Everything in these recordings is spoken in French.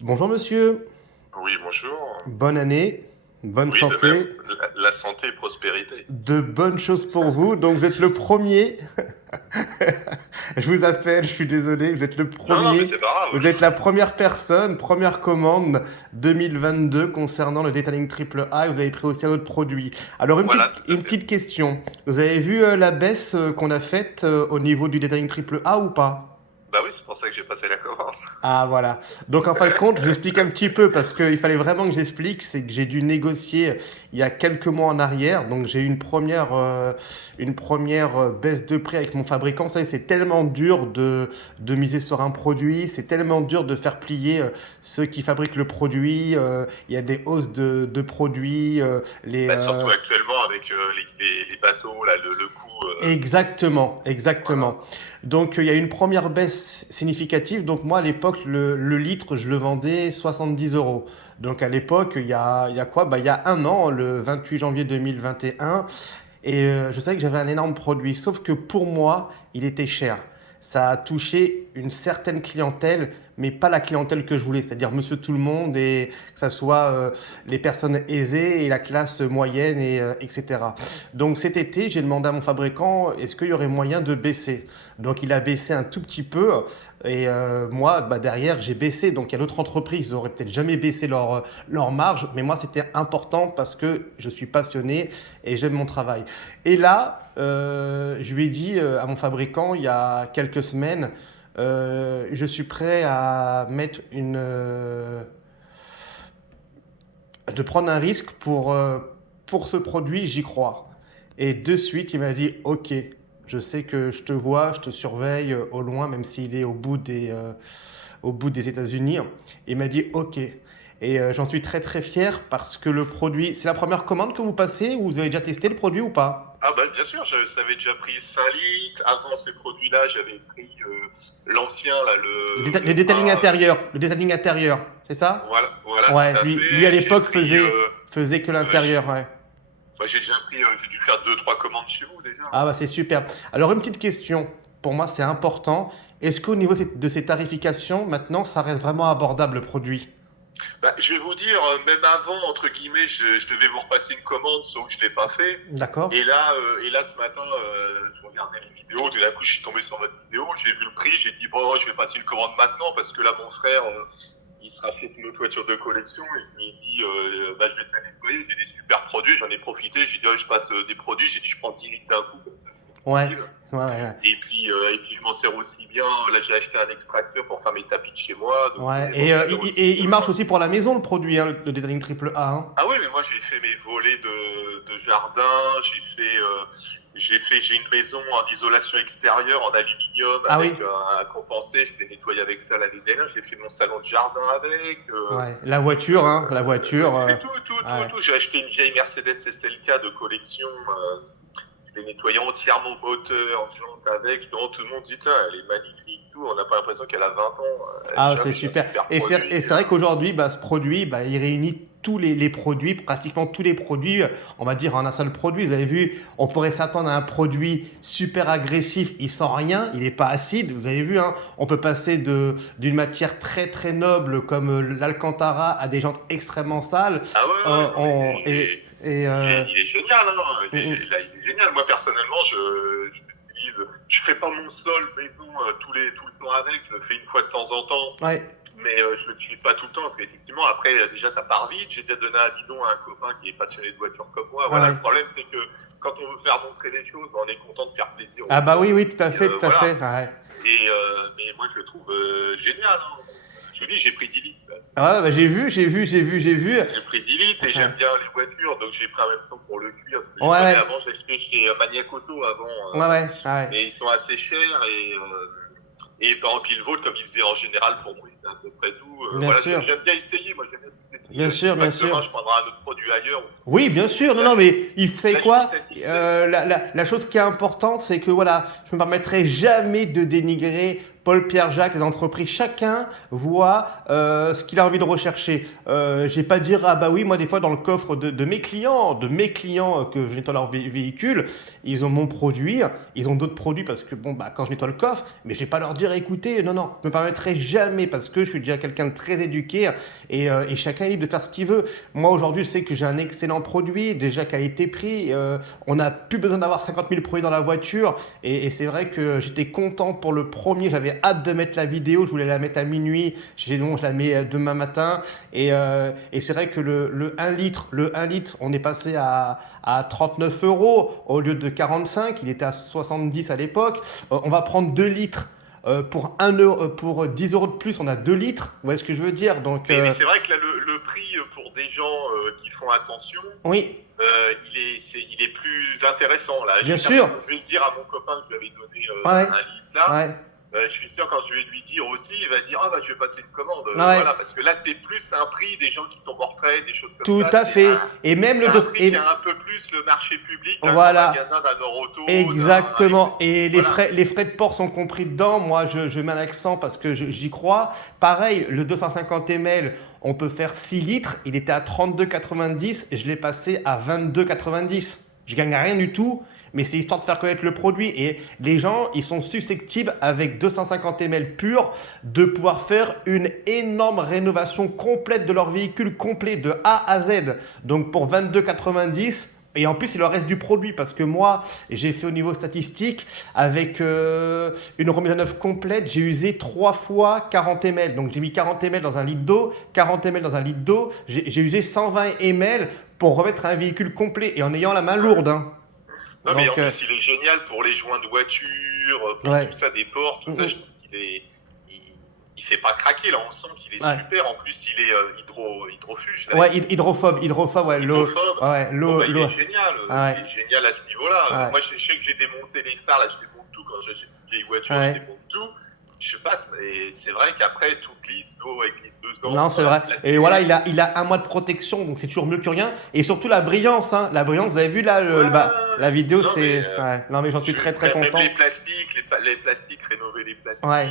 Bonjour monsieur, Oui, bonjour. bonne année, bonne Oui, de même. santé, La santé et prospérité. de bonnes choses pour vous. Donc vous êtes le premier, je vous appelle, je suis désolé, vous êtes le Non, non, mais premier, c'est pas grave. vous êtes la première personne, première commande 2022 concernant le Detailing Triple A et vous avez pris aussi un autre produit. Alors Voilà, tout à une fait. petite question, vous avez vu la baisse qu'on a faite au niveau du Detailing Triple A ou pas? Bah oui, c'est pour ça que j'ai passé la commande. Ah voilà. Donc en fin de compte, je vous explique un petit peu parce qu'il fallait vraiment que j'explique, c'est que j'ai dû négocier il y a quelques mois en arrière. Donc j'ai eu une première baisse de prix avec mon fabricant. Vous savez, c'est tellement dur de miser sur un produit, c'est tellement dur de faire plier ceux qui fabriquent le produit. Il y a des hausses de produits, Bah, surtout actuellement avec les bateaux, là, le coût. Exactement, Voilà. exactement. Donc il y a une première baisse significative. Donc moi à l'époque le litre je le vendais 70 euros. Donc à l'époque il y a quoi? Bah, il y a un an, le 28 janvier 2021. Et je savais que j'avais un énorme produit. Sauf que pour moi il était cher. Ça a touché une certaine clientèle, mais pas la clientèle que je voulais, c'est-à-dire monsieur tout le monde et que ça soit les personnes aisées et la classe moyenne et etc. Donc cet été, j'ai demandé à mon fabricant est-ce qu'il y aurait moyen de baisser. Donc il a baissé un tout petit peu et moi bah, derrière j'ai baissé. Donc il y a d'autres entreprises qui n'auraient peut-être jamais baissé leur marge, mais moi c'était important parce que je suis passionné et j'aime mon travail. Et là, je lui ai dit à mon fabricant il y a quelques semaines, je suis prêt à mettre de prendre un risque pour ce produit, j'y crois. Et de suite, il m'a dit, ok, je sais que je te vois, je te surveille au loin, même s'il est au bout des États-Unis. Il m'a dit, ok. Et j'en suis très très fier parce que le produit, c'est la première commande que vous passez ou vous avez déjà testé le produit ou pas? Ah bah bien sûr, j'avais déjà pris 5 litres. Avant ces produits-là, j'avais pris l'ancien, là, Le le detailing A. intérieur, le detailing intérieur, c'est ça? Voilà, voilà, tout Ouais, à lui à fait. J'ai l'époque pris. faisait que Ouais, l'intérieur, ouais. moi, j'ai déjà pris. J'ai dû faire deux, trois commandes chez vous déjà, Ah hein. bah c'est super. Alors une petite question, pour moi c'est important. Est-ce qu'au niveau de ces tarifications, maintenant, ça reste vraiment abordable le produit? Bah, je vais vous dire, même avant, entre guillemets, je devais vous repasser une commande, sauf que je l'ai pas fait. D'accord? Et là, ce matin, je regardais les vidéos. Tout d'un coup, je suis tombé sur votre vidéo. J'ai vu le prix. J'ai dit bon, je vais passer une commande maintenant parce que là, mon frère, il se rachète une autre voiture de collection et je lui ai dit, bah, je vais te la nettoyer. J'ai des super produits. J'en ai profité. J'ai dit, oh, je passe des produits. J'ai dit, je prends 10 litres d'un coup comme ça, c'est Ouais, tranquille. ouais, ouais. Et puis, je m'en sers aussi bien. Là, j'ai acheté un extracteur pour faire mes tapis de chez moi, donc Ouais. je m'en sers Et aussi. il marche aussi pour la maison le produit, hein, le detailing triple A, hein. Ah oui, mais moi j'ai fait mes volets de jardin, j'ai une maison en isolation extérieure en aluminium Ah oui? avec un compensé, je l'ai nettoyé avec ça l'année dernière, j'ai fait mon salon de jardin avec, Ouais. La voiture, hein, la voiture. j'ai fait Ouais. tout. J'ai acheté une vieille Mercedes SLK de collection, je l'ai nettoyé entièrement moteur, jante avec, justement tout le monde dit, tiens, elle est magnifique, tout, on n'a pas l'impression qu'elle a 20 ans, Ah, c'est j'ai fait un super. super Et produit. c'est vrai qu'aujourd'hui, bah, ce produit, bah, il réunit tous les produits, pratiquement tous les produits, on va dire en un seul produit. Vous avez vu, on pourrait s'attendre à un produit super agressif, il sent rien, il n'est pas acide. Vous avez vu, hein, on peut passer d'une matière très très noble comme l'Alcantara à des jantes extrêmement sales. Ah ouais, ouais, non, mais il est génial, hein. mm, mm. Là, il est génial. Moi, personnellement, je fais pas mon sol maison tout le temps avec, je le fais une fois de temps en temps, Ouais. mais je l'utilise pas tout le temps parce qu'effectivement, après, déjà, ça part vite. J'ai déjà donné un bidon à un copain qui est passionné de voiture comme moi. Ah Voilà, ouais. le problème, c'est que quand on veut faire montrer les choses, ben, on est content de faire plaisir Ah aux bah oui, gens. oui, Et puis, tout à fait. voilà. Ouais. Mais moi, je le trouve génial, hein. Je vous dis, j'ai pris 10 litres. Ah ouais, bah j'ai vu. J'ai pris 10 litres et Ouais. j'aime bien les voitures, donc j'ai pris en même temps pour le cuir, parce que je Ouais, prenais ouais, avant, j'ai acheté chez Maniac Auto avant, ouais. mais ils sont assez chers et par exemple, ils volent comme ils faisaient en général pour moi, c'est à peu près tout. Bien Voilà, sûr, j'aime bien essayer, moi j'aime bien tout essayer. bien Je dis sûr, pas bien que demain sûr. je prendrai un autre produit ailleurs ou Oui, autre bien chose, sûr. mais Non, non, mais il là fait je suis quoi? satisfait. La chose qui est importante, c'est que voilà, je ne me permettrai jamais de dénigrer Paul, Pierre, Jacques, les entreprises, chacun voit ce qu'il a envie de rechercher. J'ai pas dire ah bah oui, moi des fois dans le coffre de mes clients, que je nettoie leur véhicule, ils ont mon produit, ils ont d'autres produits parce que bon bah quand je nettoie le coffre, mais je vais pas leur dire écoutez non, je me permettrai jamais parce que je suis déjà quelqu'un de très éduqué et chacun est libre de faire ce qu'il veut. Moi aujourd'hui je sais que j'ai un excellent produit déjà qui a été pris, on n'a plus besoin d'avoir 50 000 produits dans la voiture et c'est vrai que j'étais content pour le premier, j'avais hâte de mettre la vidéo, je voulais la mettre à minuit, j'ai dit bon je la mets demain matin et c'est vrai que le 1 litre, on est passé à 39 € au lieu de 45, il était à 70 à l'époque. On va prendre 2 litres. Pour 1 euro, pour 10 € de plus, on a 2 litres. Vous voyez ce que je veux dire? Donc, mais c'est vrai que là, le prix pour des gens qui font attention, oui, il est plus intéressant. Là. bien sûr. Je vais le dire à mon copain que je lui avais donné Ouais, 1 litre là. ouais. Je suis sûr quand je vais lui dire aussi, il va dire ah bah je vais passer une commande. Ouais. Voilà, parce que là c'est plus un prix des gens qui tombent en retraite, des choses comme Tout ça. à fait. Et même c'est le un dos. prix qui a un peu plus le marché public d'un Voilà. magasin, d'un Nord-Auto. Exactement. Et voilà. les frais de port sont compris dedans. Moi, je mets un accent parce que j'y crois. Pareil, le 250 ml, on peut faire 6 litres. Il était à 32,90 et je l'ai passé à 22,90. Je gagne rien du tout. Mais c'est histoire de faire connaître le produit. Et les gens, ils sont susceptibles, avec 250 ml pur, de pouvoir faire une énorme rénovation complète de leur véhicule, complet, de A à Z. Donc pour 22,90 €, et en plus, il leur reste du produit parce que moi, j'ai fait au niveau statistique, avec une remise à neuf complète, j'ai usé 3 fois 40 ml. Donc j'ai mis 40 ml dans un litre d'eau, 40 ml dans un litre d'eau. J'ai usé 120 ml pour remettre un véhicule complet et en ayant la main lourde. Hein. Non, Donc, mais en plus, il est génial pour les joints de voiture, pour ouais. tout ça, des ports, tout ça. Je trouve qu'il est. Il fait pas craquer, là, on sent qu'il est Ouais. super. En plus, il est hydrofuge. Là. Ouais, hydrophobe, ouais, l'eau. Hydrophobe. Ouais, Bon, bah, il l'eau. est génial. Ouais. Il est génial à ce niveau-là. Ouais. Moi, je sais que j'ai démonté les phares, là, je démonte tout quand j'achète une vieille voiture, Ouais. je démonte tout. Je sais pas, mais c'est vrai qu'après, tout glisse, l'eau, elle glisse dedans. Non, c'est vrai. Et voilà, il a 1 mois de protection, donc c'est toujours mieux que rien. Et surtout la brillance, hein. La brillance, vous avez vu là, la vidéo, non, c'est. mais, Ouais. Non, mais j'en suis très même content. les plastiques, rénover les plastiques. Ouais.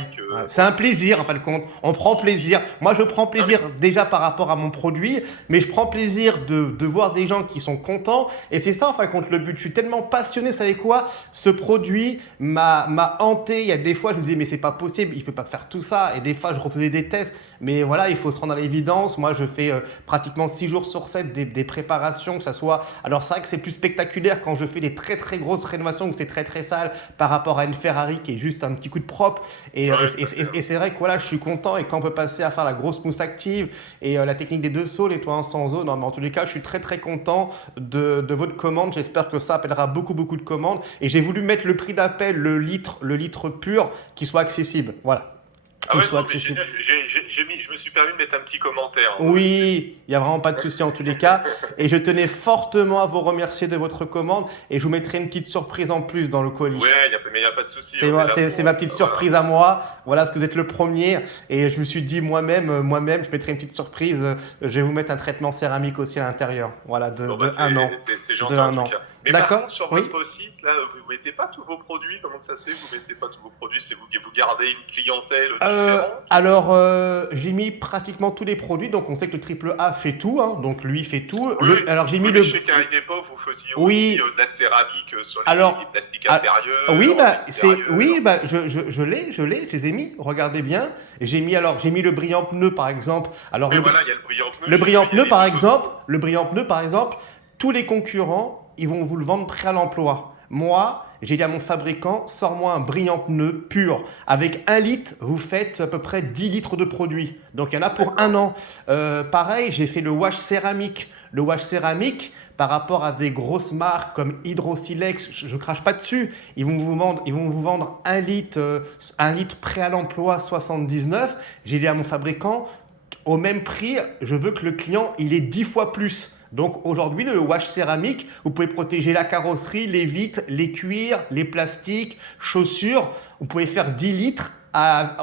C'est un plaisir en fin de compte. On prend plaisir. Moi, je prends plaisir déjà par rapport à mon produit, mais je prends plaisir de voir des gens qui sont contents. Et c'est ça en fin de compte le but. Je suis tellement passionné, vous savez quoi? Ce produit m'a hanté. Il y a des fois, je me disais, mais c'est pas possible, il ne peut pas faire tout ça. Et des fois, je refaisais des tests. Mais voilà, il faut se rendre à l'évidence. Moi, je fais pratiquement 6 jours sur 7 des préparations, que ça soit. Alors, c'est vrai que c'est plus spectaculaire quand je fais des très très grosses rénovations où c'est très très sale par rapport à une Ferrari qui est juste un petit coup de propre. Et c'est vrai que voilà, je suis content. Et quand on peut passer à faire la grosse mousse active et la technique des 2 sauts, nettoyant sans eau, non, mais en tous les cas, je suis très très content de votre commande. J'espère que ça appellera beaucoup de commandes. Et j'ai voulu mettre le prix d'appel, le litre pur, qui soit accessible. Voilà. Ah ouais, non, mais génial. Je me suis permis de mettre un petit commentaire. Hein. Oui, il n'y a vraiment pas de souci en tous les cas. Et je tenais fortement à vous remercier de votre commande. Et je vous mettrai une petite surprise en plus dans le colis. Ouais, mais il n'y a pas de souci. C'est ma petite surprise à moi. Voilà, parce que vous êtes le premier. Et je me suis dit moi-même, je mettrai une petite surprise. Je vais vous mettre un traitement céramique aussi à l'intérieur. Voilà, de 1 an. C'est gentil de en 1 tout an. cas. Mais par contre, sur votre site, là, vous ne mettez pas tous vos produits. Comment ça se fait? Vous ne mettez pas tous vos produits? C'est vous gardez une clientèle différente? Alors, j'ai mis pratiquement tous les produits. Donc, on sait que le triple A fait tout. Hein, donc, lui, il fait tout. Oui. Alors, j'ai mis Je sais qu'à une époque, vous faisiez aussi de la céramique sur les plastiques intérieurs. Je les ai mis. Regardez bien. J'ai mis le brillant pneu, par exemple. Alors, il y a le brillant pneu. Le brillant pneu, par exemple, tous les concurrents, ils vont vous le vendre prêt à l'emploi. Moi, j'ai dit à mon fabricant, sors-moi un brillant pneu pur. Avec 1 litre, vous faites à peu près 10 litres de produit. Donc, il y en a pour 1 an. Pareil, j'ai fait le wash céramique. Le wash céramique, par rapport à des grosses marques comme Hydro-Silex, je ne crache pas dessus. Ils vont vous vendre 1 litre prêt à l'emploi 79. J'ai dit à mon fabricant, au même prix, je veux que le client, il ait 10 fois plus. Donc aujourd'hui, le wash céramique, vous pouvez protéger la carrosserie, les vitres, les cuirs, les plastiques, chaussures. Vous pouvez faire 10 litres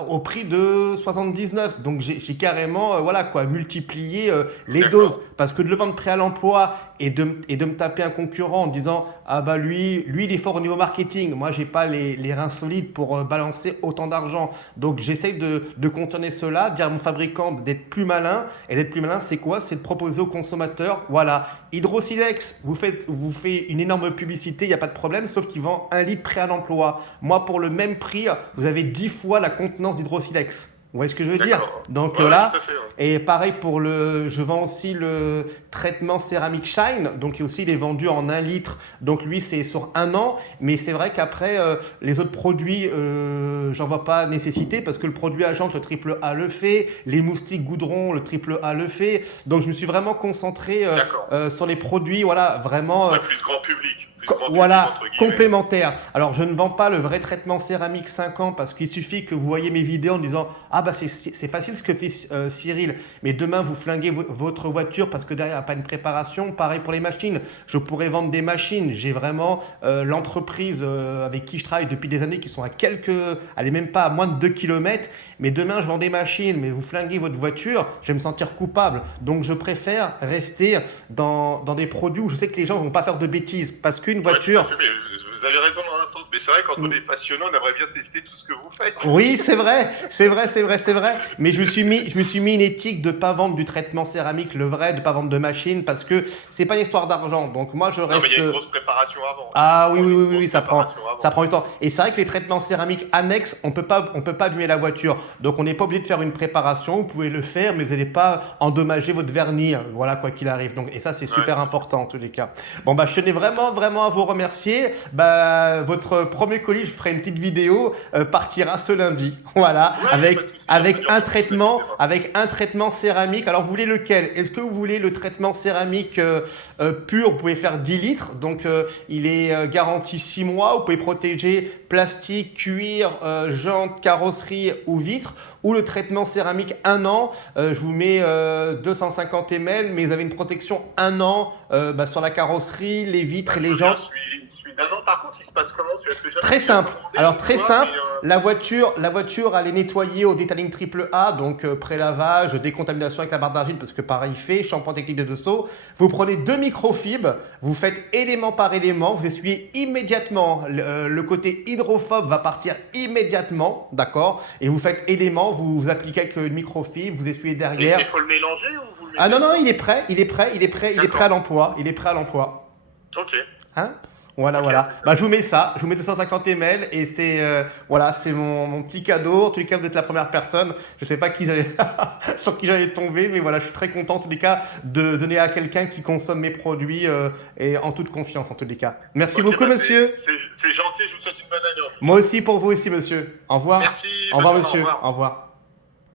au prix de 79. Donc j'ai carrément voilà quoi, multiplié les D'accord. doses. Parce que de le vendre prêt à l'emploi et de me taper un concurrent en disant ah bah lui il est fort au niveau marketing, moi j'ai pas les reins solides pour balancer autant d'argent. Donc j'essaye de contourner cela, dire à mon fabricant d'être plus malin. Et d'être plus malin, c'est quoi? C'est de proposer aux consommateurs, voilà, Hydrosilex vous fait une énorme publicité, il n'y a pas de problème, sauf qu'il vend 1 litre prêt à l'emploi. Moi pour le même prix, vous avez 10 fois la contenance d'Hydrosilex. Vous voyez ce que je veux dire? D'accord. Donc Ouais, ouais, là, tout à fait. Ouais. et pareil je vends aussi le traitement céramique Shine, donc aussi il est vendu en 1 litre, donc lui c'est sur 1 an, mais c'est vrai qu'après les autres produits, j'en vois pas nécessité parce que le produit Agence, le triple A le fait, les moustiques Goudron, le triple A le fait, donc je me suis vraiment concentré D'accord. sur les produits, voilà, vraiment. Ouais, plus grand public. Plus grand public, Voilà, entre guillemets. complémentaire. Alors, je ne vends pas le vrai traitement céramique 5 ans parce qu'il suffit que vous voyez mes vidéos en disant ah bah c'est facile ce que fait Cyril, mais demain vous flinguez votre voiture parce que derrière il n'y a pas une préparation. Pareil pour les machines. Je pourrais vendre des machines. J'ai vraiment l'entreprise avec qui je travaille depuis des années qui sont allez même pas à moins de 2 km. Mais demain je vends des machines, mais vous flinguez votre voiture, je vais me sentir coupable. Donc je préfère rester dans des produits où je sais que les gens ne vont pas faire de bêtises parce qu'une Ouais, tout à voiture. fait, mais vous avez raison dans un sens. Mais c'est vrai, quand on est passionné, on aimerait bien tester tout ce que vous faites. Oui, c'est vrai, c'est vrai, c'est vrai, c'est vrai. Mais je me suis mis une éthique de pas vendre du traitement céramique, le vrai, de pas vendre de machine, parce que c'est pas une histoire d'argent. Donc moi, je Non, mais reste. il y a une grosse préparation avant. Ah oui, Il y a oui, une oui, oui, grosse oui, ça prend, préparation avant. ça prend du temps. Et c'est vrai que les traitements céramiques annexes, on peut pas abîmer la voiture. Donc on n'est pas obligé de faire une préparation. Vous pouvez le faire, mais vous n'allez pas endommager votre vernis. Voilà, quoi qu'il arrive. Donc et ça, c'est super important en tous les cas. Bon bah, je tenais vraiment, vraiment à vous remercier. Bah, votre premier colis, je ferai une petite vidéo, partira ce lundi. Voilà, Ouais, pas de souci, avec bien un sûr, traitement, vous inquiétez pas. avec un traitement céramique. Alors vous voulez lequel? Est-ce que vous voulez le traitement céramique pur? Vous pouvez faire 10 litres, donc il est garanti 6 mois. Vous pouvez protéger plastique, cuir, jantes, carrosserie ou vitres. Ou le traitement céramique 1 an, je vous mets 250 ml, mais vous avez une protection 1 an bah, sur la carrosserie, les vitres et les jantes. Celui d'un an, par contre, il se passe comment? Parce que jamais Très j'ai simple. commandé Alors une très fois, simple, mais, la voiture elle est nettoyée au détailling triple A, donc pré-lavage, décontamination avec la barre d'argile parce que pareil fait, shampoing technique de dessous. Vous prenez 2 microfibres, vous faites élément par élément, vous essuyez immédiatement. Le côté hydrophobe va partir immédiatement, d'accord? Et vous faites élément, vous appliquez avec une microfibre, vous essuyez derrière. il faut le mélanger ou vous le mettez Ah non, non, dedans? il est prêt, il est prêt, il est prêt, il est prêt à l'emploi, il est prêt à l'emploi. Ok. Hein? Voilà, Ok, voilà. très bien. Bah, je vous mets ça, je vous mets 250 ml et c'est voilà, c'est mon petit cadeau. En tous les cas, vous êtes la première personne. Je sais pas qui j'allais sur qui j'allais tomber, mais voilà, je suis très content en tous les cas de donner à quelqu'un qui consomme mes produits et en toute confiance en tous les cas. Merci Ok, beaucoup, bah, monsieur. c'est gentil, je vous souhaite une bonne année. Moi aussi pour vous aussi, monsieur. Au revoir. Merci, Au revoir, bonne journée, au monsieur. revoir. Au revoir.